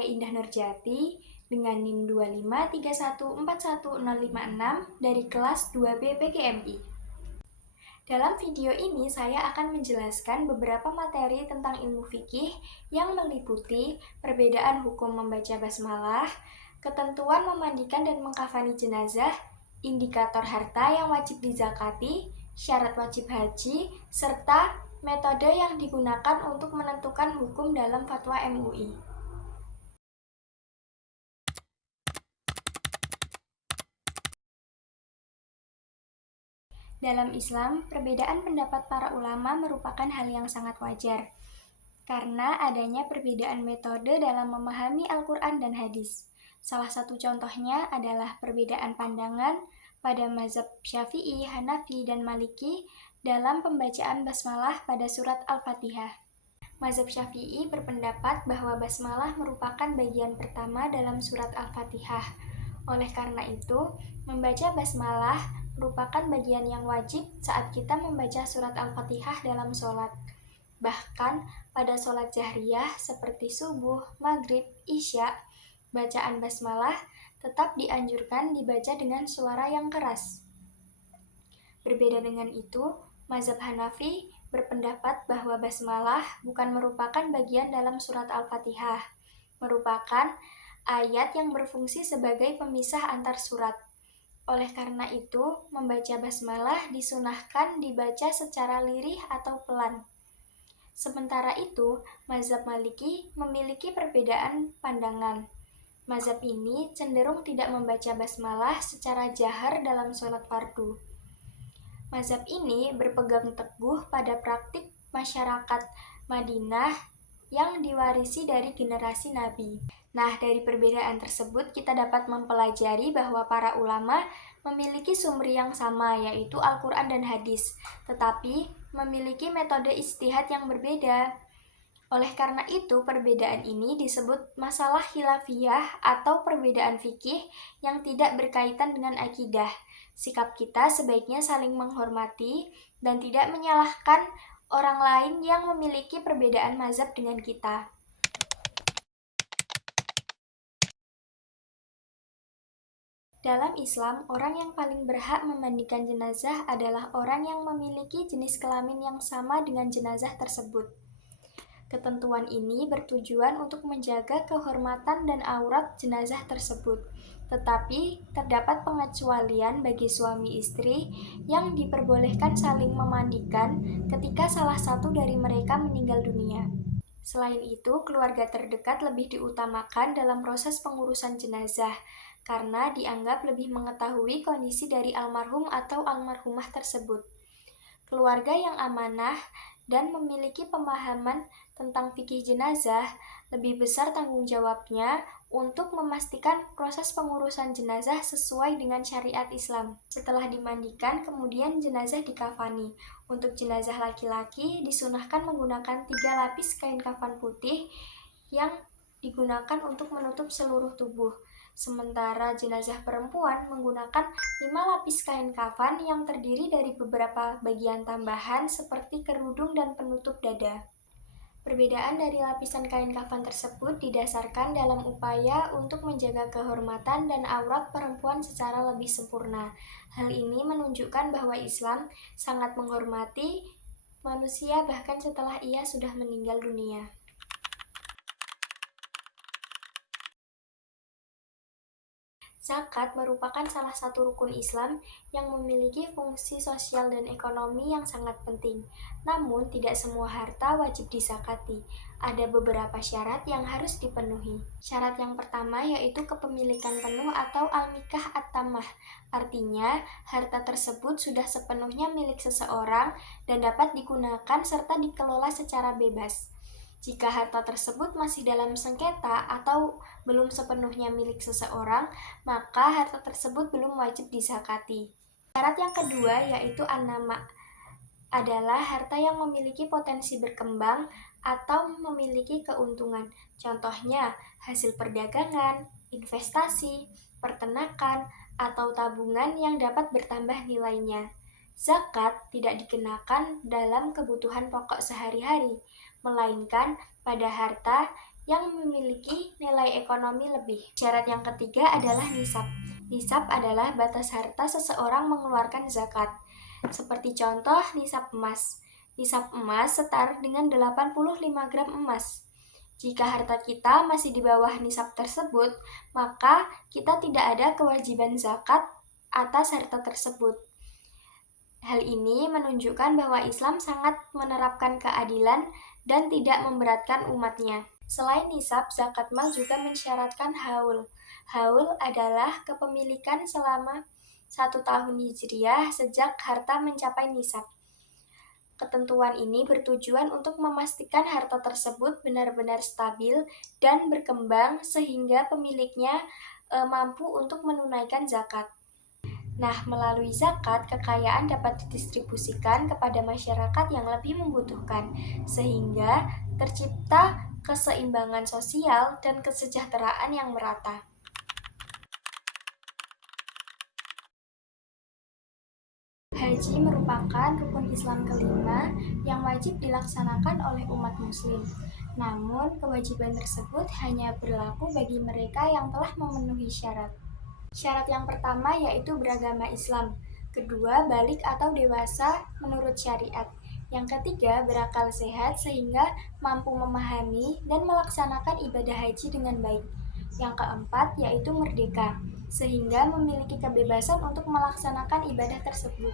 saya Indah Nurjati dengan NIM 253141056 dari kelas 2B PGMI. Dalam video ini saya akan menjelaskan beberapa materi tentang ilmu fikih yang meliputi perbedaan hukum membaca basmalah, ketentuan memandikan dan mengkafani jenazah, indikator harta yang wajib dizakati, syarat wajib haji, serta metode yang digunakan untuk menentukan hukum dalam fatwa MUI. Dalam Islam, perbedaan pendapat para ulama merupakan hal yang sangat wajar, karena adanya perbedaan metode dalam memahami Al-Quran dan hadis. Salah satu contohnya adalah perbedaan pandangan pada mazhab Syafi'i, Hanafi, dan Maliki dalam pembacaan basmalah pada surat Al-Fatihah. Mazhab Syafi'i berpendapat bahwa basmalah merupakan bagian pertama dalam surat Al-Fatihah. Oleh karena itu, membaca basmalah merupakan bagian yang wajib saat kita membaca surat Al-Fatihah dalam sholat. Bahkan pada sholat jahriyah seperti subuh, maghrib, isya, bacaan basmalah tetap dianjurkan dibaca dengan suara yang keras. Berbeda dengan itu, mazhab Hanafi berpendapat bahwa basmalah bukan merupakan bagian dalam surat Al-Fatihah, merupakan ayat yang berfungsi sebagai pemisah antar surat. Oleh karena itu, membaca basmalah disunahkan dibaca secara lirih atau pelan. Sementara itu, mazhab Maliki memiliki perbedaan pandangan. Mazhab ini cenderung tidak membaca basmalah secara jahar dalam sholat fardu. Mazhab ini berpegang teguh pada praktik masyarakat Madinah yang diwarisi dari generasi Nabi. Nah, dari perbedaan tersebut kita dapat mempelajari bahwa para ulama memiliki sumber yang sama, yaitu Al-Quran dan hadis, tetapi memiliki metode ijtihad yang berbeda. Oleh karena itu, perbedaan ini disebut masalah khilafiyah atau perbedaan fikih yang tidak berkaitan dengan akidah. Sikap kita sebaiknya saling menghormati dan tidak menyalahkan orang lain yang memiliki perbedaan mazhab dengan kita. Dalam Islam, orang yang paling berhak memandikan jenazah adalah orang yang memiliki jenis kelamin yang sama dengan jenazah tersebut. Ketentuan ini bertujuan untuk menjaga kehormatan dan aurat jenazah tersebut. Tetapi, terdapat pengecualian bagi suami istri yang diperbolehkan saling memandikan ketika salah satu dari mereka meninggal dunia. Selain itu, keluarga terdekat lebih diutamakan dalam proses pengurusan jenazah, karena dianggap lebih mengetahui kondisi dari almarhum atau almarhumah tersebut. Keluarga yang amanah dan memiliki pemahaman tentang fikih jenazah lebih besar tanggung jawabnya untuk memastikan proses pengurusan jenazah sesuai dengan syariat Islam. Setelah dimandikan, kemudian jenazah dikafani. Untuk jenazah laki-laki disunahkan menggunakan 3 lapis kain kafan putih yang digunakan untuk menutup seluruh tubuh. Sementara jenazah perempuan menggunakan 5 lapis kain kafan yang terdiri dari beberapa bagian tambahan seperti kerudung dan penutup dada. Perbedaan dari lapisan kain kafan tersebut didasarkan dalam upaya untuk menjaga kehormatan dan aurat perempuan secara lebih sempurna. Hal ini menunjukkan bahwa Islam sangat menghormati manusia bahkan setelah ia sudah meninggal dunia. Zakat merupakan salah satu rukun Islam yang memiliki fungsi sosial dan ekonomi yang sangat penting. Namun, tidak semua harta wajib dizakati. Ada beberapa syarat yang harus dipenuhi. Syarat yang pertama yaitu kepemilikan penuh atau al-mikah at-tamah. Artinya, harta tersebut sudah sepenuhnya milik seseorang dan dapat digunakan serta dikelola secara bebas. Jika harta tersebut masih dalam sengketa atau belum sepenuhnya milik seseorang, maka harta tersebut belum wajib dizakati. Syarat yang kedua yaitu an-nama, adalah harta yang memiliki potensi berkembang atau memiliki keuntungan. Contohnya, hasil perdagangan, investasi, peternakan, atau tabungan yang dapat bertambah nilainya. Zakat tidak dikenakan dalam kebutuhan pokok sehari-hari, melainkan pada harta yang memiliki nilai ekonomi lebih. Syarat yang ketiga adalah nisab. Nisab adalah batas harta seseorang mengeluarkan zakat. Seperti contoh nisab emas. Nisab emas setara dengan 85 gram emas. Jika harta kita masih di bawah nisab tersebut, maka kita tidak ada kewajiban zakat atas harta tersebut. Hal ini menunjukkan bahwa Islam sangat menerapkan keadilan dan tidak memberatkan umatnya. Selain nisab, zakat mal juga mensyaratkan haul. Haul adalah kepemilikan selama 1 tahun hijriah sejak harta mencapai nisab. Ketentuan ini bertujuan untuk memastikan harta tersebut benar-benar stabil dan berkembang sehingga pemiliknya mampu untuk menunaikan zakat. Nah, melalui zakat, kekayaan dapat didistribusikan kepada masyarakat yang lebih membutuhkan, sehingga tercipta keseimbangan sosial dan kesejahteraan yang merata. Haji merupakan rukun Islam kelima yang wajib dilaksanakan oleh umat muslim. Namun, kewajiban tersebut hanya berlaku bagi mereka yang telah memenuhi syarat. Syarat yang pertama yaitu beragama Islam. Kedua, balik atau dewasa menurut syariat. Yang ketiga, berakal sehat sehingga mampu memahami dan melaksanakan ibadah haji dengan baik. Yang keempat, yaitu merdeka, sehingga memiliki kebebasan untuk melaksanakan ibadah tersebut.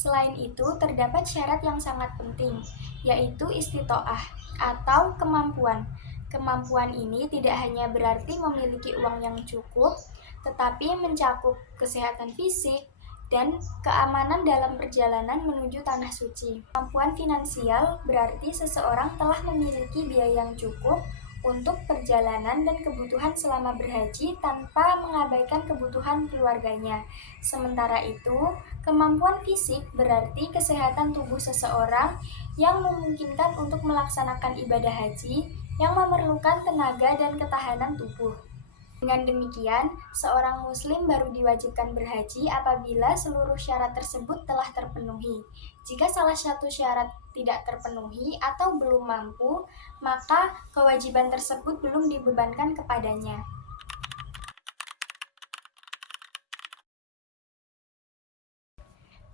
Selain itu, terdapat syarat yang sangat penting, yaitu istitoah atau kemampuan. Kemampuan ini tidak hanya berarti memiliki uang yang cukup, tetapi mencakup kesehatan fisik dan keamanan dalam perjalanan menuju tanah suci. Kemampuan finansial berarti seseorang telah memiliki biaya yang cukup untuk perjalanan dan kebutuhan selama berhaji tanpa mengabaikan kebutuhan keluarganya. Sementara itu, kemampuan fisik berarti kesehatan tubuh seseorang yang memungkinkan untuk melaksanakan ibadah haji yang memerlukan tenaga dan ketahanan tubuh. Dengan demikian, seorang muslim baru diwajibkan berhaji apabila seluruh syarat tersebut telah terpenuhi. Jika salah satu syarat tidak terpenuhi atau belum mampu, maka kewajiban tersebut belum dibebankan kepadanya.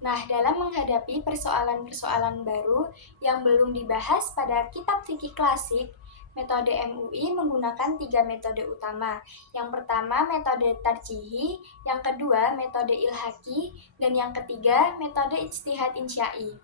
Nah, dalam menghadapi persoalan-persoalan baru yang belum dibahas pada kitab fikih klasik, metode MUI menggunakan 3 metode utama. Yang pertama, metode tarjihi, yang kedua, metode ilhaqi, dan yang ketiga, metode ijtihad insya'i.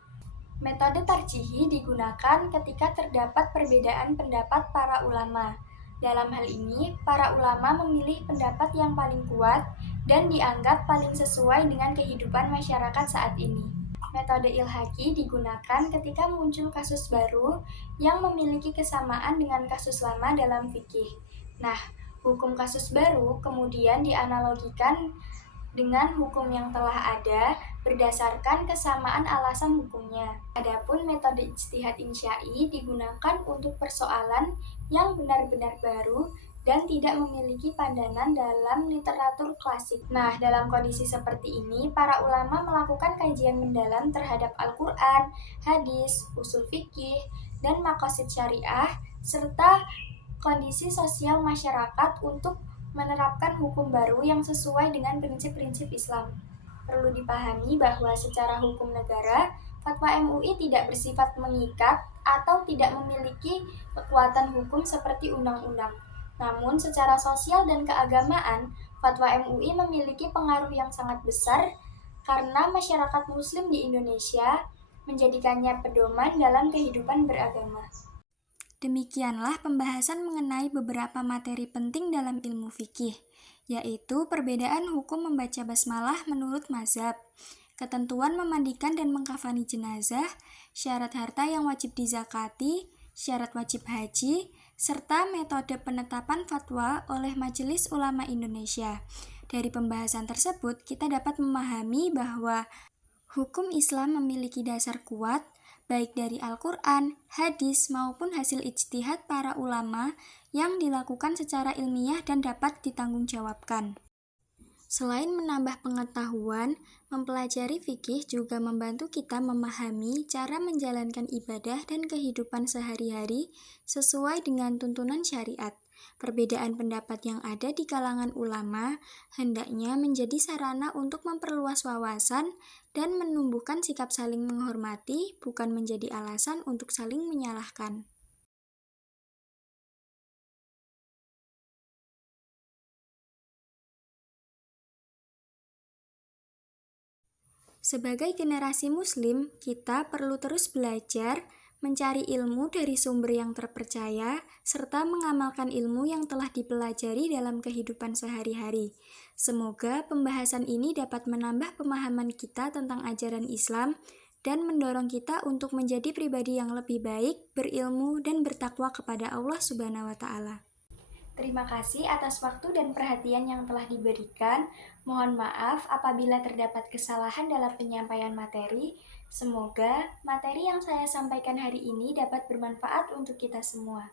Metode tarjihi digunakan ketika terdapat perbedaan pendapat para ulama. Dalam hal ini, para ulama memilih pendapat yang paling kuat dan dianggap paling sesuai dengan kehidupan masyarakat saat ini. Metode ilhaqi digunakan ketika muncul kasus baru yang memiliki kesamaan dengan kasus lama dalam fikih. Nah, hukum kasus baru kemudian dianalogikan dengan hukum yang telah ada berdasarkan kesamaan alasan hukumnya. Adapun metode ijtihad insya'i digunakan untuk persoalan yang benar-benar baru dan tidak memiliki padanan dalam literatur klasik. Nah, dalam kondisi seperti ini, para ulama melakukan kajian mendalam terhadap Al-Quran, hadis, usul fikih, dan maqasid syariah, serta kondisi sosial masyarakat untuk menerapkan hukum baru yang sesuai dengan prinsip-prinsip Islam. Perlu dipahami bahwa secara hukum negara, fatwa MUI tidak bersifat mengikat atau tidak memiliki kekuatan hukum seperti undang-undang. Namun, secara sosial dan keagamaan, fatwa MUI memiliki pengaruh yang sangat besar karena masyarakat Muslim di Indonesia menjadikannya pedoman dalam kehidupan beragama. Demikianlah pembahasan mengenai beberapa materi penting dalam ilmu fikih, yaitu perbedaan hukum membaca basmalah menurut mazhab, ketentuan memandikan dan mengkafani jenazah, syarat harta yang wajib dizakati, syarat wajib haji, serta metode penetapan fatwa oleh Majelis Ulama Indonesia. Dari pembahasan tersebut, kita dapat memahami bahwa hukum Islam memiliki dasar kuat, baik dari Al-Quran, hadis, maupun hasil ijtihad para ulama yang dilakukan secara ilmiah dan dapat ditanggungjawabkan. Selain menambah pengetahuan, mempelajari fikih juga membantu kita memahami cara menjalankan ibadah dan kehidupan sehari-hari sesuai dengan tuntunan syariat. Perbedaan pendapat yang ada di kalangan ulama hendaknya menjadi sarana untuk memperluas wawasan dan menumbuhkan sikap saling menghormati, bukan menjadi alasan untuk saling menyalahkan. Sebagai generasi Muslim, kita perlu terus belajar, mencari ilmu dari sumber yang terpercaya, serta mengamalkan ilmu yang telah dipelajari dalam kehidupan sehari-hari. Semoga pembahasan ini dapat menambah pemahaman kita tentang ajaran Islam dan mendorong kita untuk menjadi pribadi yang lebih baik, berilmu, dan bertakwa kepada Allah Subhanahu wa Ta'ala. Terima kasih atas waktu dan perhatian yang telah diberikan. Mohon maaf apabila terdapat kesalahan dalam penyampaian materi. Semoga materi yang saya sampaikan hari ini dapat bermanfaat untuk kita semua.